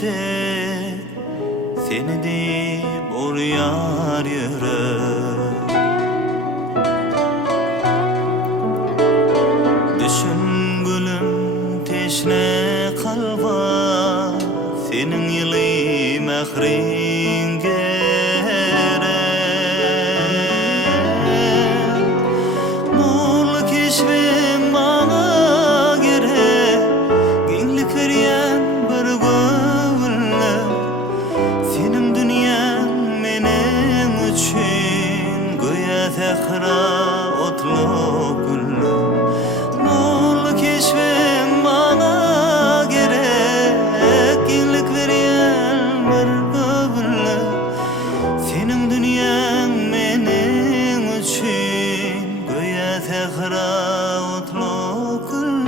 de seni deyip uruyar yürek. Düşün gülüm teşne kalba senin yılı mehrin gerek. Mol keşfin bana gerek, genlik veriyen bir gövülle. Senin dünyan menin üçün göğe tekra otlu güllü. Mol keşfin bana gerek, genlik veriyen bir gövülle. Senin dünyan menin üçün göğe tekra otlu güllü.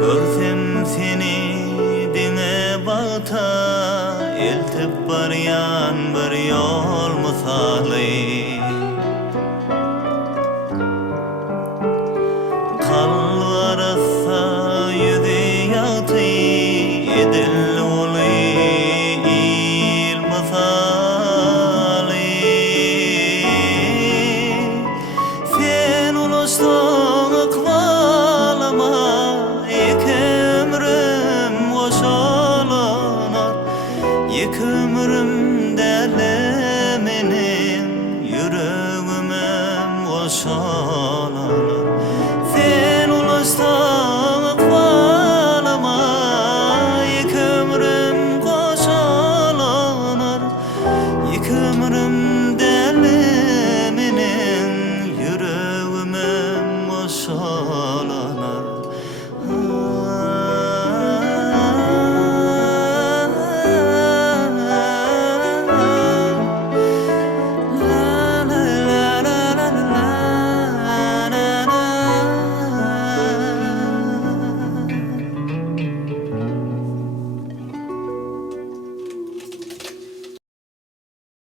Görsem seni dine bata, eltip baryan bir yol misali. Kalb arasa yüzü yatı edil